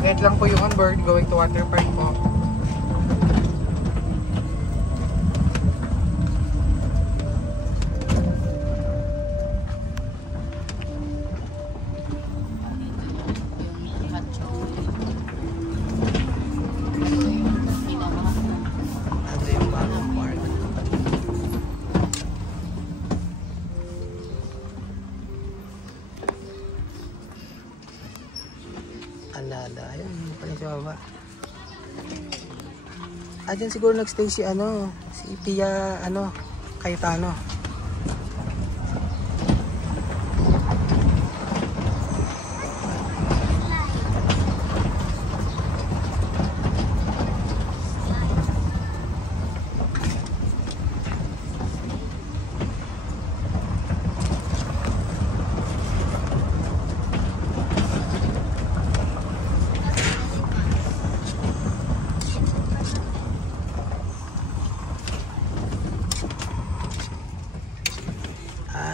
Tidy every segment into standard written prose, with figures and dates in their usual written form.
Akit lang po yung on board, going to water park po. Alala, ayun, hindi pa rin siya baba. Dyan siguro nagstay si si Pia, Cayetano.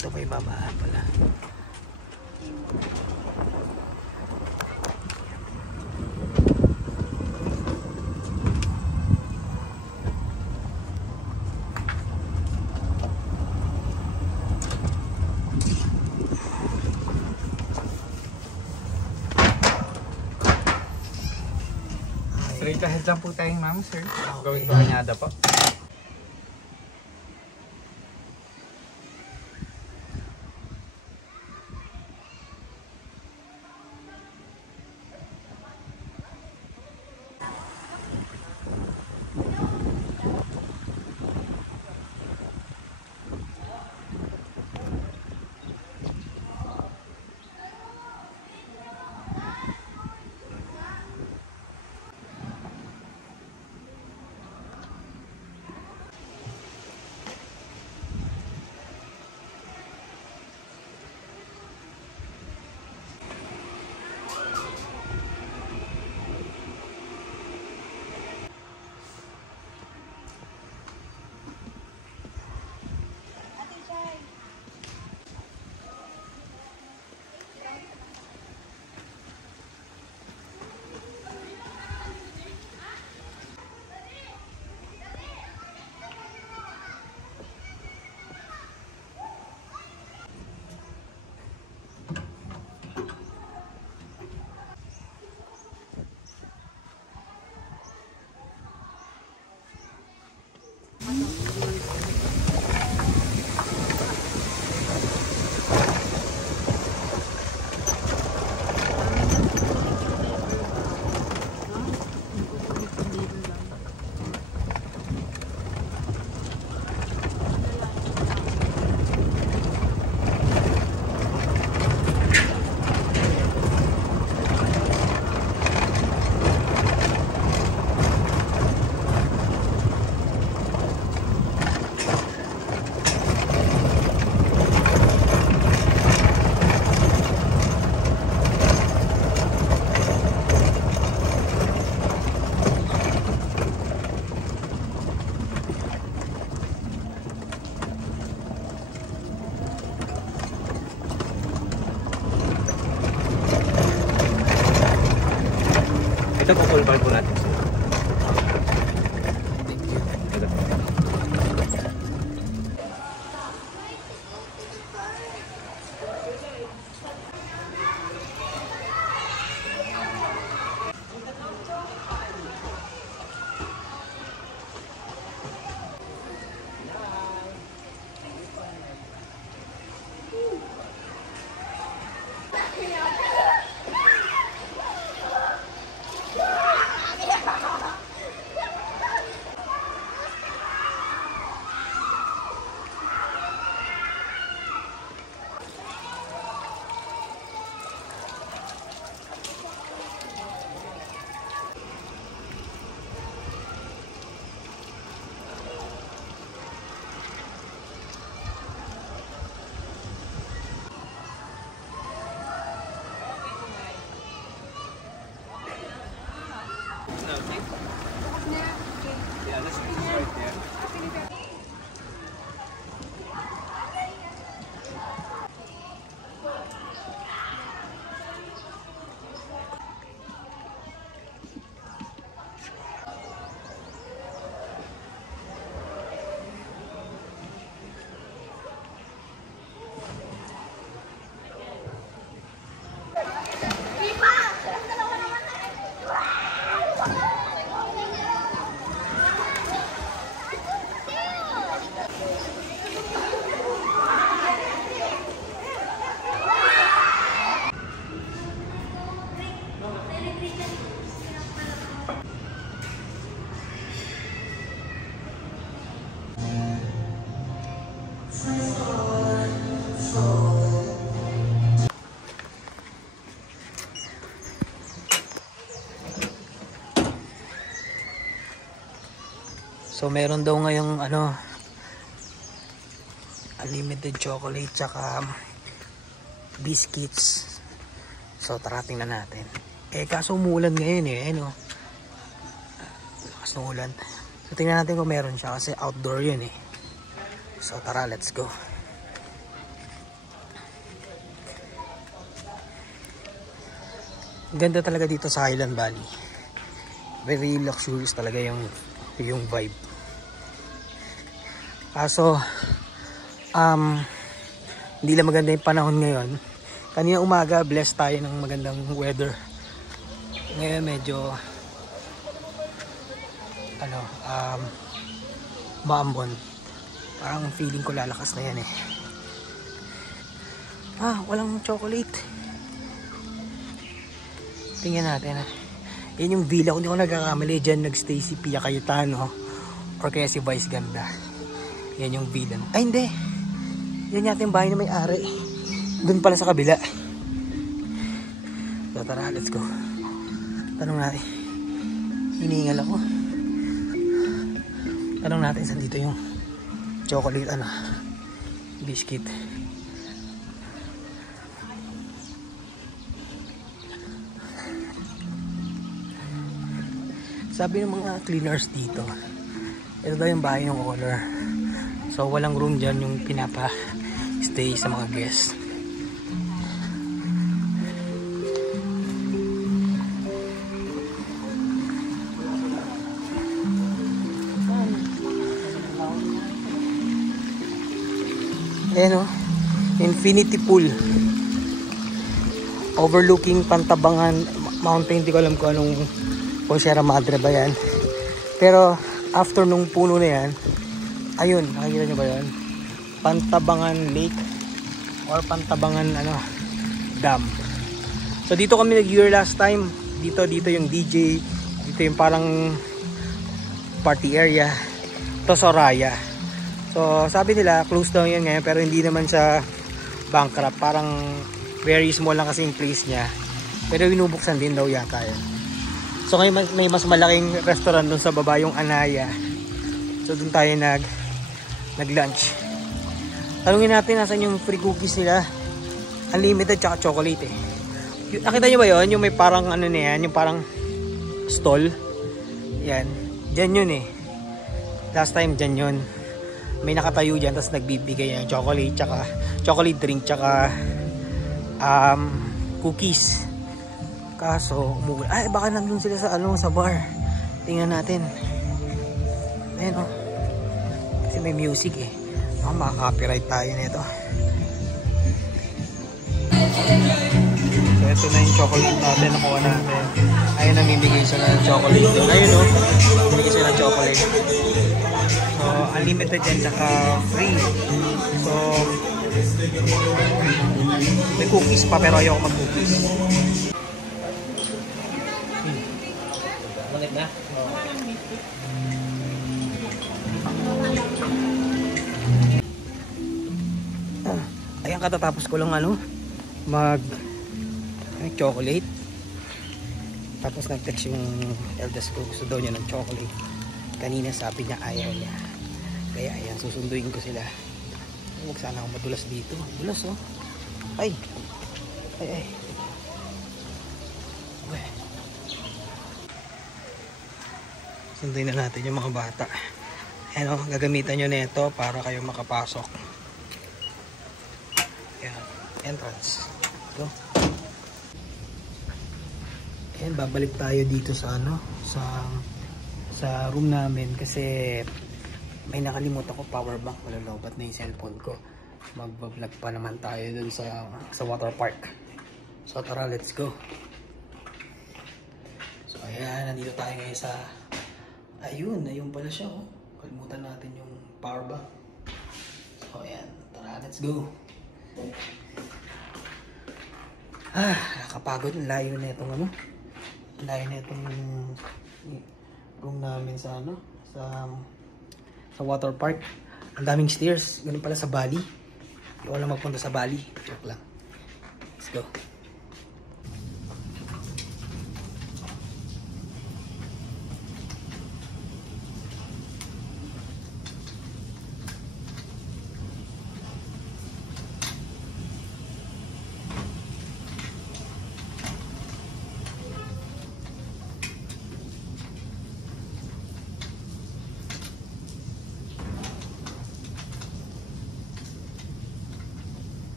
Ito pa yung babaan pala. Straight ahead lang po tayo, ma'am, sir. Going to Cañada po. Ito po full bar po natin. Yeah, this is right there. So meron daw ngayong ano, unlimited chocolate tsaka biscuits. So tara, tingnan natin. Kaso umuulan ngayon ano. Lakas ng ulan. So tingnan natin kung meron siya kasi outdoor yun So tara, let's go. Ganda talaga dito sa Highland Valley. Very luxurious talaga yung vibe. Kaso hindi lang maganda yung panahon ngayon. Kanina umaga blessed tayo ng magandang weather. Ngayon medyo maambon. Parang feeling ko lalakas na yan walang chocolate. Tingnan natin Yan yung villa, kung di ko nagkakamali, dyan nagstay si Pia Cayetano or kaya si Vice Ganda. Yan yung villa. Ay hindi, yan yata yung bahay na may-ari. Doon pala sa kabila. So tara, let's go. Tanong natin. Hinihingal ako. Tanong natin saan dito yung chocolate biscuit. Sabi ng mga cleaners dito, ito daw yung bahay ng owner. So walang room dyan yung pinapa-stay sa mga guests. Ayan infinity pool. Overlooking Pantabangan Mountain. Di ko alam kung anong Sierra Madre ba yan. Pero after nung puno na yan, ayun, nakikita nyo ba yun? Pantabangan Lake or Pantabangan Dam. So dito kami nag-year last time. Dito yung DJ. Dito yung parang party area. Ito Soraya. So sabi nila close down yan ngayon, pero hindi naman siya bankrupt. Parang very small lang kasi yung place niya. Pero binubuksan din daw yata yan. So ngayon may mas malaking restaurant doon sa baba, yung Anaya. So doon tayo nag-lunch. Tanungin natin nasan yung free cookies nila. Unlimited tsaka chocolate Nakita nyo ba yun? Yung may parang na yan, yung parang stall. Yan. Dyan yun Last time dyan yun. May nakatayo dyan, tapos nagbibigay ng chocolate, tsaka chocolate drink, tsaka cookies. Kaso umuwi. Ay, baka nandun sila sa bar. Tingnan natin. Ayan kasi may music makaka-copyright tayo nito. So ito na yung chocolate natin, nakuha natin. Ayun, namimigay sila ng chocolate doon. Ayun namimigay sila ng chocolate. So unlimited yan, saka free. So may cookies pa, pero ayoko mag-cookies. Balik na? Ayan, katatapos ko lang chocolate. Tapos nag-text yung eldest ko, gusto daw niya ng chocolate. Kanina sabi niya ayaw niya. Kaya ayan, susunduin ko sila. Huwag sana akong madulas dito. Dulas Ay. Sunduin na natin yung mga bata. Ayan gagamitan nyo na ito para kayo makapasok. Ayan, entrance. Ito. Ayan, babalik tayo dito sa sa room namin kasi may nakalimutan ko power bank. Malalobat na yung cellphone ko. Magbablog pa naman tayo dun sa water park. So tara, let's go. So ayan, nandito tayo ngayon sa ayun pala siya kalimutan natin yung power bank. So ayan, tara, let's go. Nakakapagod. Layo na itong layo na itong room namin sa sa water park. Ang daming stairs. Ganun pala sa Bali. Hindi ko lang magpunta sa Bali. Joke lang. Let's go.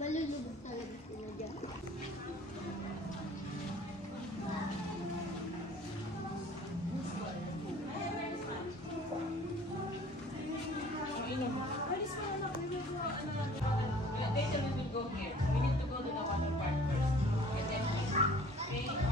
Malulubog talaga sila dyan. Later we will go here. We need to go to the water park first. And then here. Okay?